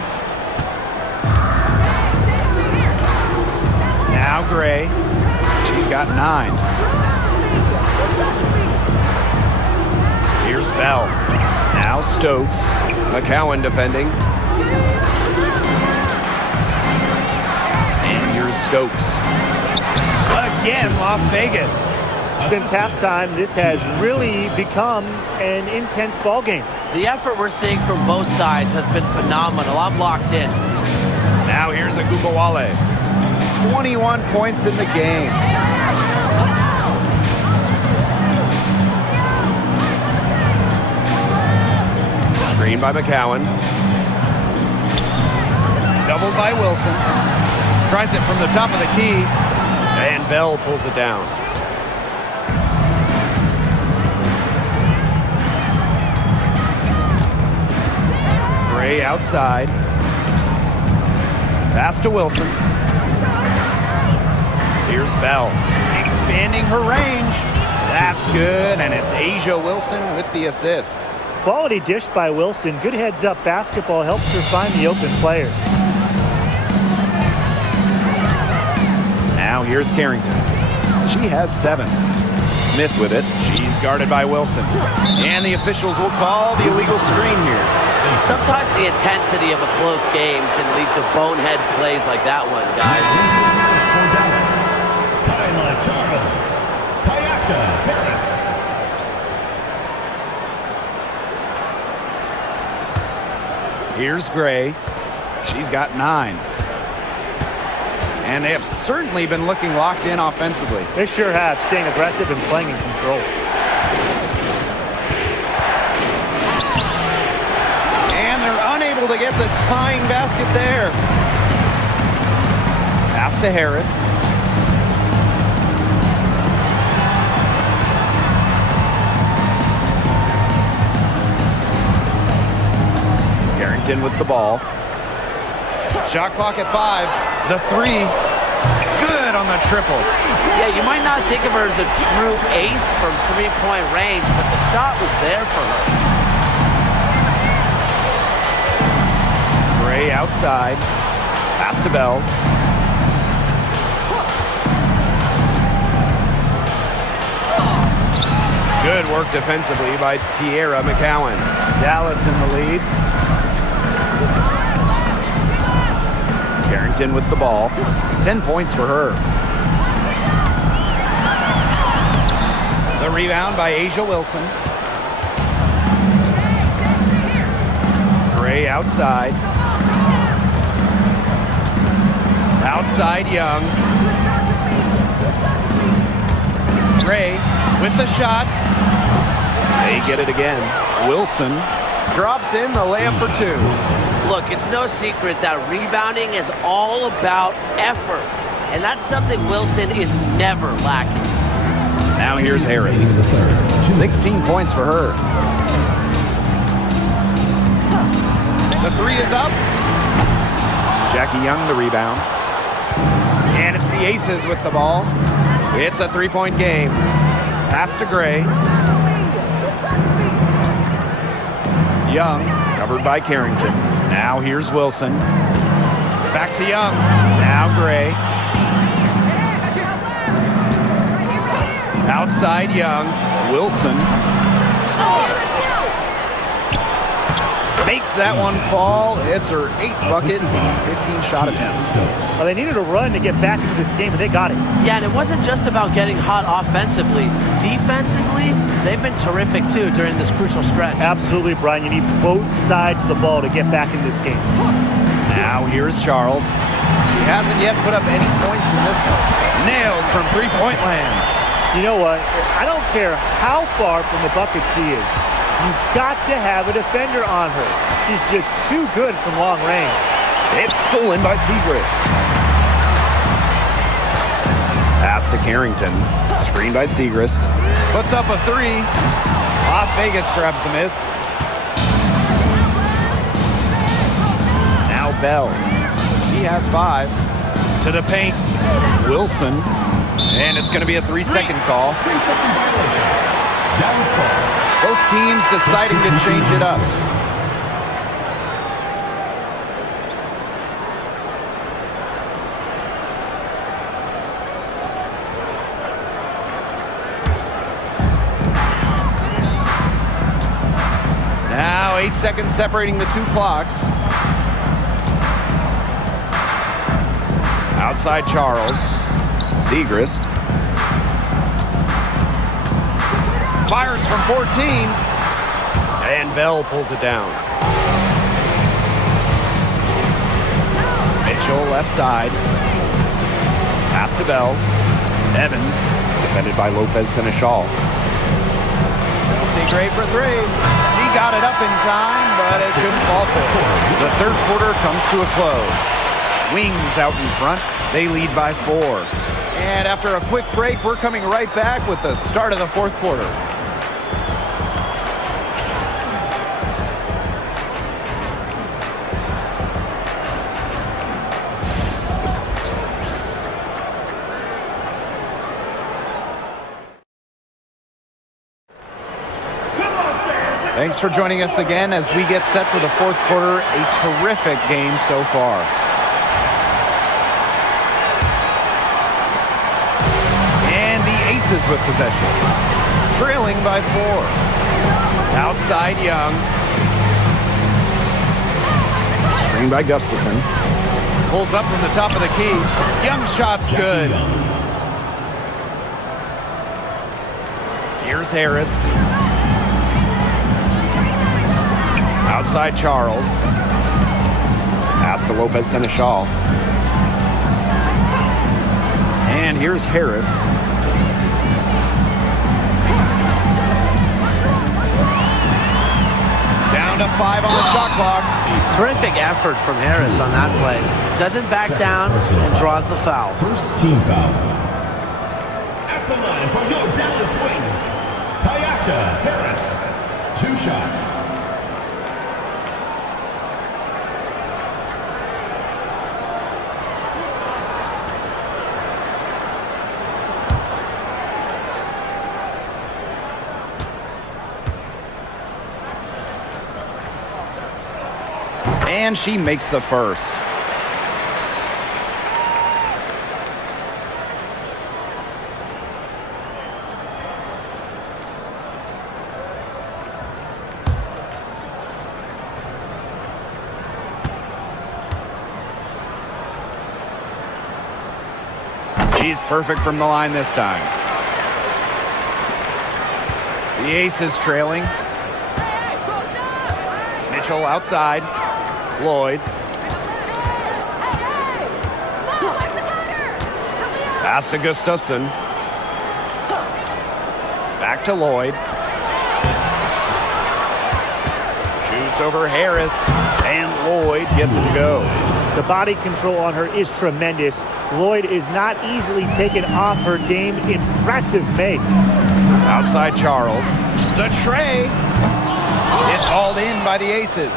Now Gray. She's got 9. Here's Bell. Now Stokes. McCowan defending. And here's Stokes. Again, Las Vegas. Since halftime, this has really become an intense ball game. The effort we're seeing from both sides has been phenomenal. I'm locked in. Now here's Agunbowale. 21 points in the game. Screen by McCowan. Doubled by Wilson. Tries it from the top of the key. And Bell pulls it down. Gray outside. Pass to Wilson. Here's Bell, expanding her range. That's good, and it's Asia Wilson with the assist. Quality dish by Wilson. Good heads-up basketball helps her find the open player. Now here's Carrington. She has 7. Smith with it. She's guarded by Wilson. And the officials will call the illegal screen here. Sometimes the intensity of a close game can lead to bonehead plays like that one, guys. For Dallas, Kyla Charles, Tyasha Harris. Here's Gray. She's got 9. And they have certainly been looking locked in offensively. They sure have, staying aggressive and playing in control. And they're unable to get the tying basket there. Pass to Harris. Carrington with the ball. Shot clock at 5. The 3. Good on the triple. Yeah, you might not think of her as a true ace from three-point range, but the shot was there for her. Gray outside. Pass to Bell. Good work defensively by Tierra McCowan. Dallas in the lead. Carrington with the ball. 10 points for her. The rebound by Asia Wilson. Gray outside. Outside Young. Gray with the shot. They get it again. Wilson drops in the layup for 2. Look, it's no secret that rebounding is all about effort, and that's something Wilson is never lacking. Now here's Harris. 16 points for her. The 3 is up. Jackie Young the rebound. And it's the Aces with the ball. It's a 3-point game. Pass to Gray. Young covered by Carrington. Now here's Wilson. Back to Young. Now Gray. Outside Young. Wilson. Makes that one fall. It's her 8th bucket, 15 shot attempts. Well, they needed a run to get back into this game, and they got it. Yeah, and it wasn't just about getting hot offensively. Defensively, they've been terrific too during this crucial stretch. Absolutely, Brian. You need both sides of the ball to get back in this game. Now here's Charles. He hasn't yet put up any points in this one. Nailed from three-point land. You know what? I don't care how far from the bucket she is. You've got to have a defender on her. She's just too good from long range. It's stolen by Segrist. Pass to Carrington. Screen by Segrist. Puts up a 3. Las Vegas grabs the miss. Now Bell. He has 5. To the paint. Wilson. And it's going to be a 3-second call. 3-second violation. Dallas ball. Both teams deciding to change it up. Now 8 seconds separating the 2 clocks. Outside Charles. Segrist. Fires from 14. And Bell pulls it down. Mitchell left side. Pass to Bell. Evans. Defended by Lopez Seneschal. Chelsea Gray for 3. She got it up in time, but it couldn't fall for her. The third quarter comes to a close. Wings out in front. They lead by 4. And after a quick break, we're coming right back with the start of the fourth quarter. Thanks for joining us again as we get set for the fourth quarter. A terrific game so far. And the Aces with possession. Trailing by 4. Outside Young. Screen by Gustafson. Pulls up from the top of the key. Young shot's good. Here's Harris. Outside Charles. Pass to Lopez Seneschal. And here's Harris. Down to 5 on the shot clock. Terrific effort from Harris on that play. Doesn't back down and draws the foul. First team foul. At the line for your Dallas Wings, Tyasha Harris. 2 shots. And she makes the first. She's perfect from the line this time. The Aces trailing. Mitchell outside. Lloyd. Pass to Gustafson. Back to Lloyd. Shoots over Harris. And Lloyd gets it to go. The body control on her is tremendous. Lloyd is not easily taken off her game. Impressive make. Outside Charles. The tray. It's hauled in by the Aces.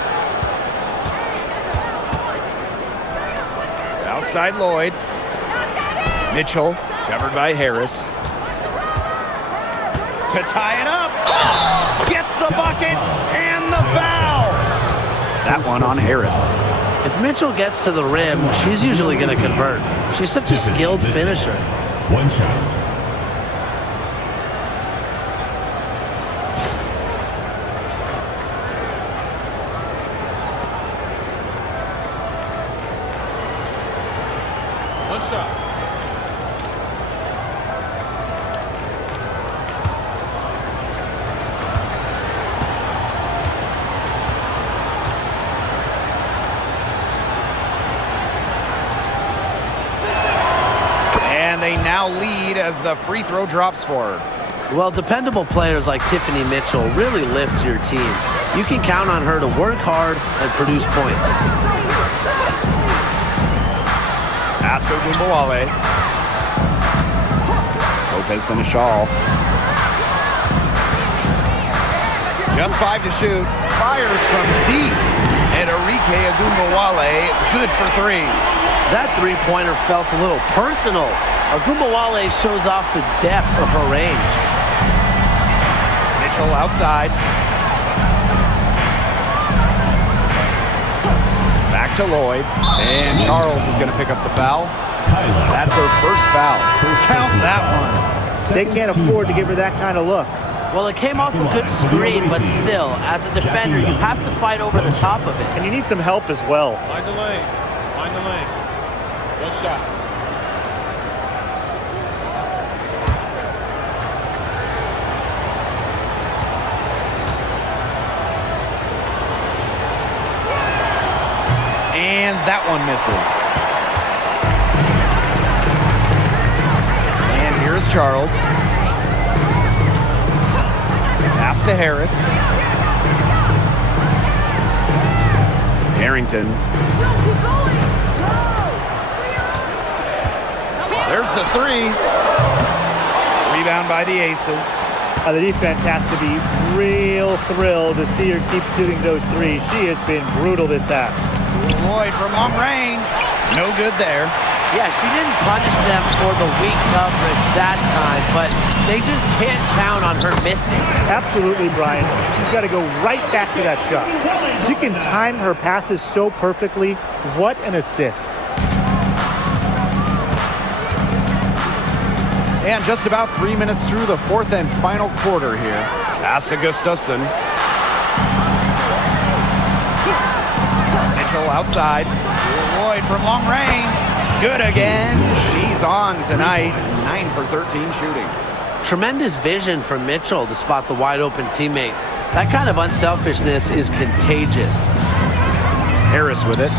Outside Lloyd. Mitchell, covered by Harris. To tie it up. Gets the bucket and the foul. That one on Harris. If Mitchell gets to the rim, she's usually going to convert. She's such a skilled finisher. 1 shot. And they now lead as the free throw drops for her. Well, dependable players like Tiffany Mitchell really lift your team. You can count on her to work hard and produce points. Pass to Gumbawale. Lopez Seneschal. Just 5 to shoot. Fires from deep. And Enrique Agumbawale, good for 3. That three-pointer felt a little personal. Agumbawale shows off the depth of her range. Mitchell outside. Back to Lloyd. And Charles is going to pick up the foul. That's her first foul. Count that one. They can't afford to give her that kind of look. Well, it came off a good screen, but still, as a defender, you have to fight over the top of it. And you need some help as well. Find the lane. Find the lane. One shot. And that one misses. And here's Charles. Pass to Harris. Harrington. There's the 3. Rebound by the Aces. The defense has to be real thrilled to see her keep shooting those threes. She has been brutal this half. Lloyd from long range. No good there. Yeah, she didn't punish them for the weak coverage that time, but they just can't count on her missing. Absolutely, Brian. She's got to go right back to that shot. She can time her passes so perfectly. What an assist. And just about 3 minutes through the fourth and final quarter here. Pass to Gustafson. Mitchell Mitchell outside. Lloyd from long range. Good again. She's on tonight. 9 for 13 shooting. Tremendous vision from Mitchell to spot the wide open teammate. That kind of unselfishness is contagious. Harris with it.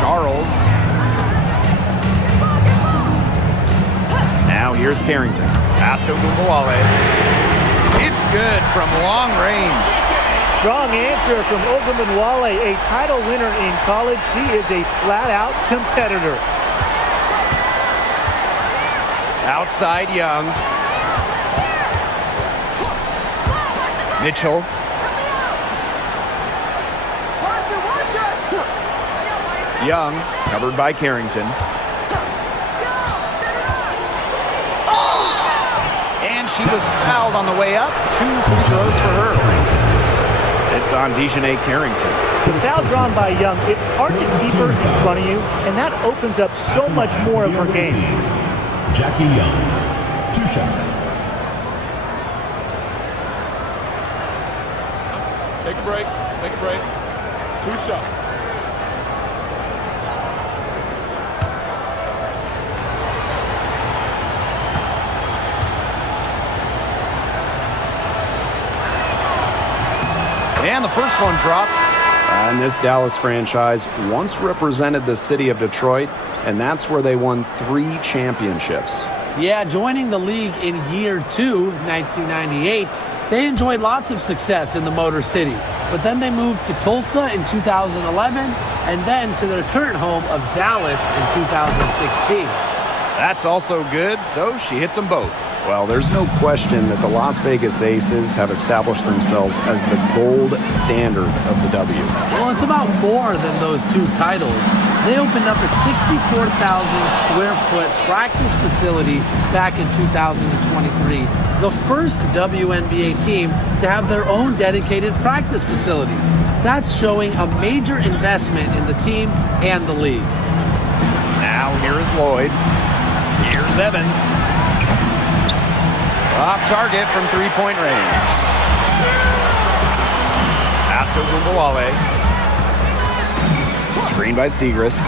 Charles. Now here's Carrington. Pass to Ogunbowale. It's good from long range. Strong answer from Ogunbowale, a title winner in college. She is a flat-out competitor. Outside Young. Mitchell. Young, covered by Carrington. And she was fouled on the way up. 2 free throws for her. It's on Dejanay Carrington. The foul drawn by Young, it's hard to keep her in front of you, and that opens up so much more of her game. Jackie Young, 2 shots. Take a break. Take a break. 2 shots. And the first one drops. And this Dallas franchise once represented the city of Detroit, and that's where they won 3 championships. Yeah, joining the league in year 2, 1998, they enjoyed lots of success in the Motor City. But then they moved to Tulsa in 2011, and then to their current home of Dallas in 2016. That's also good, so she hits them both. Well, there's no question that the Las Vegas Aces have established themselves as the gold standard of the W. Well, it's about more than those 2 titles. They opened up a 64,000 square foot practice facility back in 2023, the first WNBA team to have their own dedicated practice facility. That's showing a major investment in the team and the league. Now here is Lloyd. Here's Evans. Off target from 3-point range. Pass to Ogunbowale. Screen by Stigras.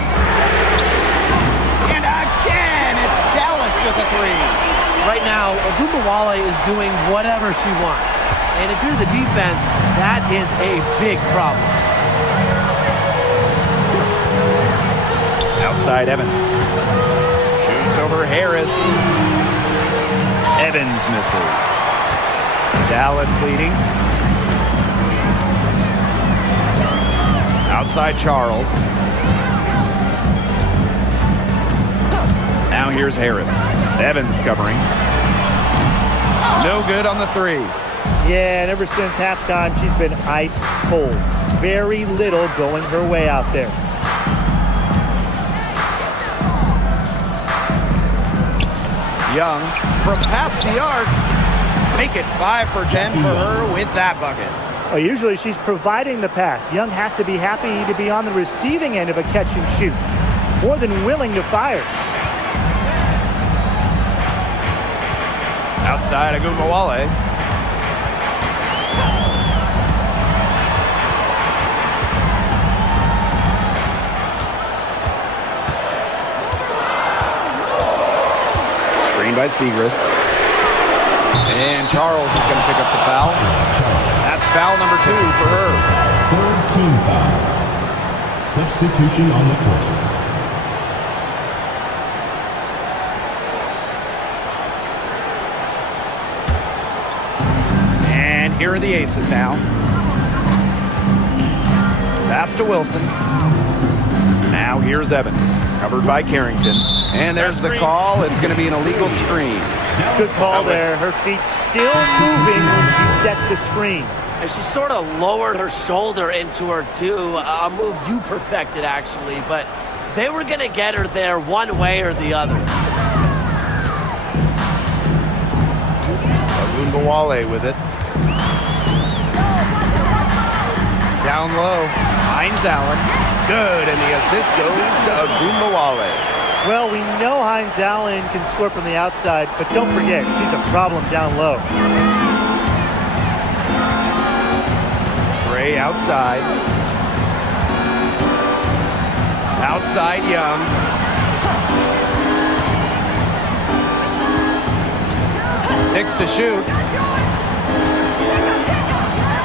And again, it's Dallas with a 3. Right now, Ogunbowale is doing whatever she wants. And if you're the defense, that is a big problem. Outside Evans. Shoots over Harris. Evans misses. Dallas leading. Outside Charles. Now here's Harris. Evans covering. No good on the 3. Yeah, and ever since halftime, she's been ice cold. Very little going her way out there. Young from past the arc. Make it 5 for 10 for her with that bucket. Well, usually she's providing the pass. Young has to be happy to be on the receiving end of a catch and shoot. More than willing to fire. Outside Ogunbowale. Screen by Stigras. And Charles is going to pick up the foul. That's foul number 2 for her. 3rd team foul. Substitution on the court. And here are the Aces now. Pass to Wilson. Now here's Evans, covered by Carrington. And there's the call. It's going to be an illegal screen. Good call there. Her feet still moving when she set the screen. And she sort of lowered her shoulder into her, too. A move you perfected, actually. But they were going to get her there one way or the other. Ogunbowale with it. Down low. Hines Allen. Good, and the assist goes to Ogunbowale. Well, we know Hines Allen can score from the outside, but don't forget, she's a problem down low. Great Gray outside. Outside Young. Six to shoot.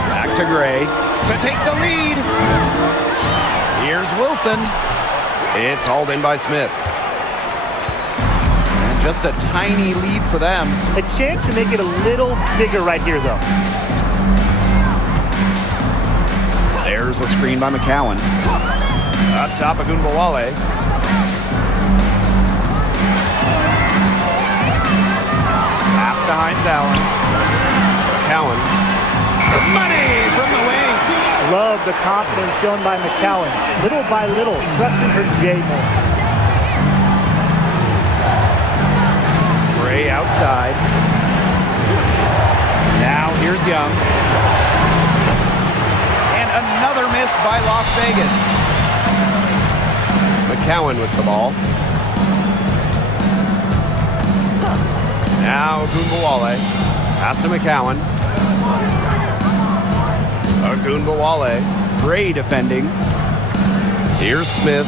Back to Gray to take the lead. Here's Wilson. It's hauled in by Smith. And just a tiny lead for them. A chance to make it a little bigger right here, though. There's a screen by McCowan. Up top of Gunbowale. Pass to Hines Allen. McCowan. Money from the wing. Love the confidence shown by McCowan. Little by little, trusting her J more. Gray outside. Now here's Young. And another miss by Las Vegas. McCowan with the ball. Now Gunbowale. Pass to McCowan. Gunbowale. Gray defending. Here's Smith.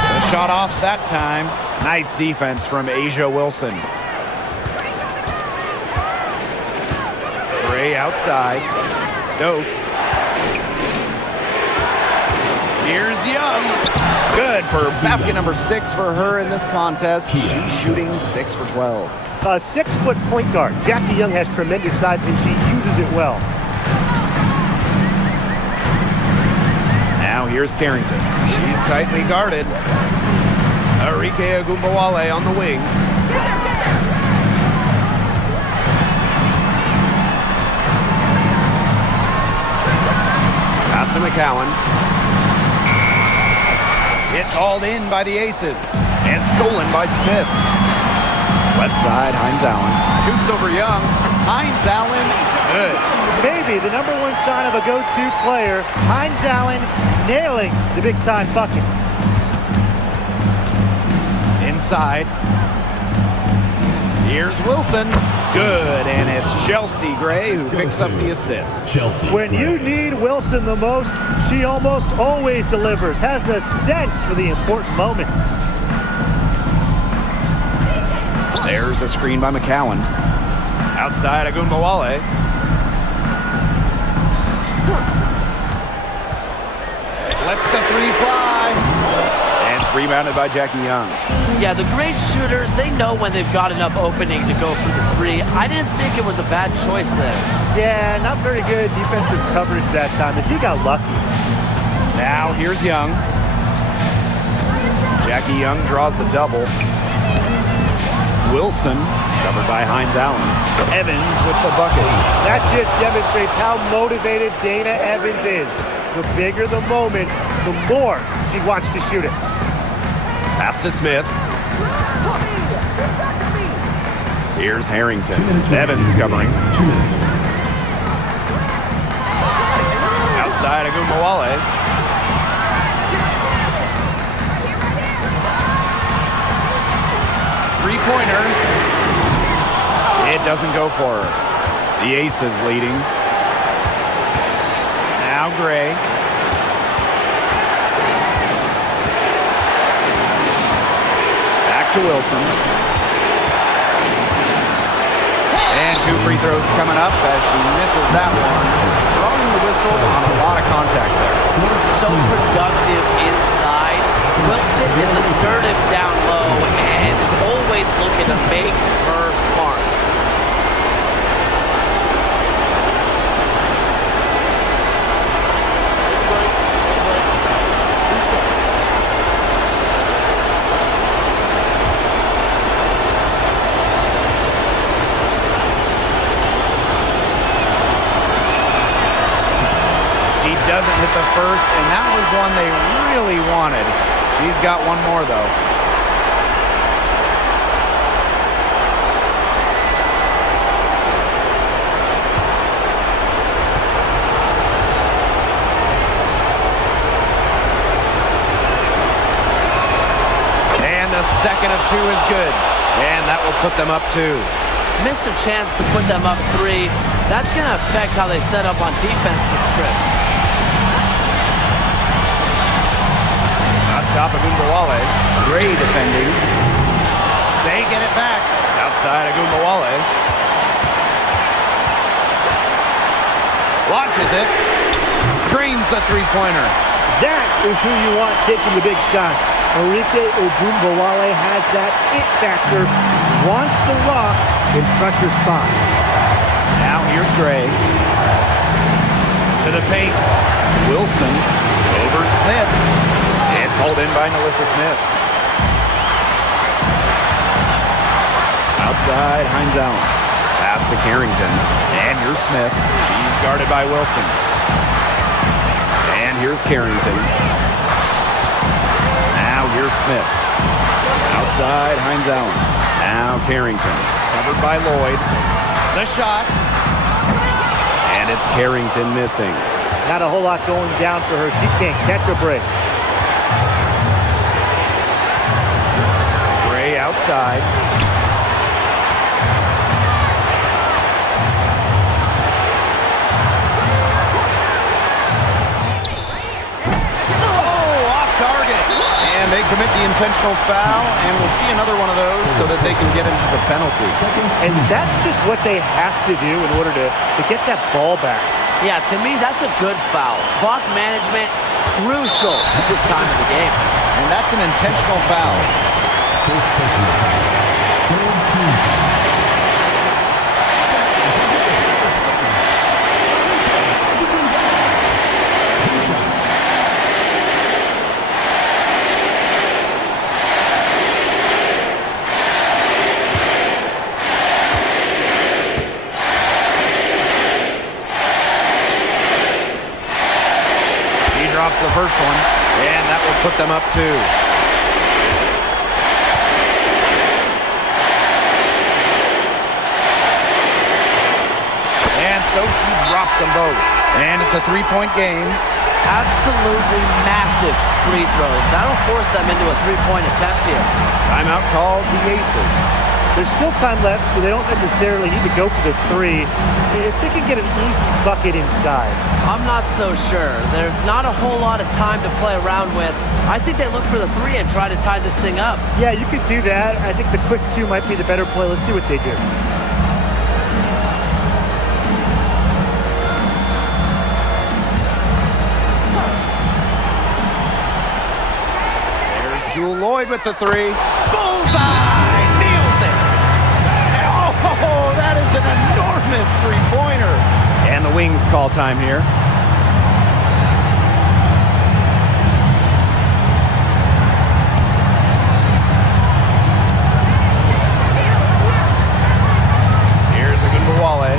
The shot off that time. Nice defense from Asia Wilson. Gray outside. Stokes. Here's Young. Good for basket number 6 for her in this contest. She's shooting 6 for 12. A 6-foot point guard. Jackie Young has tremendous size, and she uses it well. Now here's Carrington. She's tightly guarded. Arike Gunbowale on the wing. Pass to McCowan. It's hauled in by the Aces and stolen by Smith. Left side, Hines Allen. Shoots over Young. Hines Allen, good. Maybe the number one sign of a go-to player, Hines Allen nailing the big-time bucket. Inside. Here's Wilson. Good, and it's Chelsea Gray who picks up the assist. Chelsea. When you need Wilson the most, she almost always delivers, has a sense for the important moments. There's a screen by McCowan. Outside of Gunbowale. Lets the three fly. And it's rebounded by Jackie Young. Yeah, the great shooters, they know when they've got enough opening to go for the three. I didn't think it was a bad choice there. Yeah, not very good defensive coverage that time. The D got lucky. Now here's Young. Jackie Young draws the double. Wilson, covered by Hines Allen. Evans with the bucket. That just demonstrates how motivated Dana Evans is. The bigger the moment, the more she wants to shoot it. Pass to Smith. Here's Harrington. Evans covering. 2 minutes. Outside of Gunbowale. Three-pointer. It doesn't go for her. The Aces leading. Now Gray. Back to Wilson. And 2 free throws coming up as she misses that one. Throwing the whistle on a lot of contact there. So productive inside. Wilson is assertive down low and is always looking to make her mark. Doesn't hit the first, and that was one they really wanted. She's got one more, though. And the second of 2 is good, and that will put them up 2. missed a chance to put them up 3. That's going to affect how they set up on defense this trip. Up top of Gumbawale. Gray defending. They get it back. Outside of Gumbawale. Launches it. Drains the three-pointer. That is who you want taking the big shots. Enrique Ogunbowale has that it factor, wants the rock in pressure spots. Now here's Gray. To the paint. Wilson over Smith. It's hauled in by Nalissa Smith. Outside, Hines Allen. Pass to Carrington. And here's Smith. She's guarded by Wilson. And here's Carrington. Now here's Smith. Outside, Hines Allen. Now Carrington. Covered by Lloyd. The shot. And it's Carrington missing. Not a whole lot going down for her. She can't catch a break. Gray outside. And they commit the intentional foul, and we'll see another one of those so that they can get into the penalty. And that's just what they have to do in order to get that ball back. Yeah, to me, that's a good foul. Clock management, crucial at this time of the game. And that's an intentional foul. Drops the first one, and that will put them up 2. And so she drops them both. And it's a 3-point game. Absolutely massive free throws. That'll force them into a 3-point attempt here. Timeout called the Aces. There's still time left, so they don't necessarily need to go for the 3 if they can get an easy bucket inside. I'm not so sure. There's not a whole lot of time to play around with. I think they look for the 3 and try to tie this thing up. Yeah, you could do that. I think the quick 2 might be the better play. Let's see what they do. There's Jewel Lloyd with the 3. Bullseye! Oh, that is an enormous three-pointer. And the Wings call time here. Here's Ogunbowale.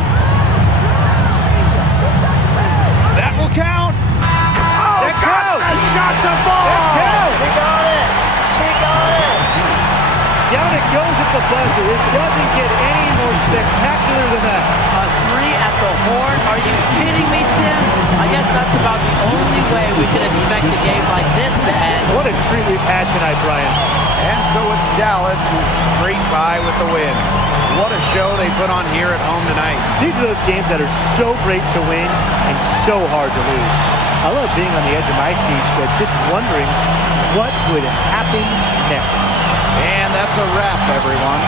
That will count. Oh, that counts. A shot to fall. That counts. She got it. She got it. Down it goes at the buzzer. It doesn't get any more spectacular than that. A 3 at the horn? Are you kidding me, Tim? I guess that's about the only way we can expect a game like this to end. What a treat we've had tonight, Brian. And so it's Dallas who's straight by with the win. What a show they put on here at home tonight. These are those games that are so great to win and so hard to lose. I love being on the edge of my seat, just wondering what would happen next. And that's a wrap, everyone.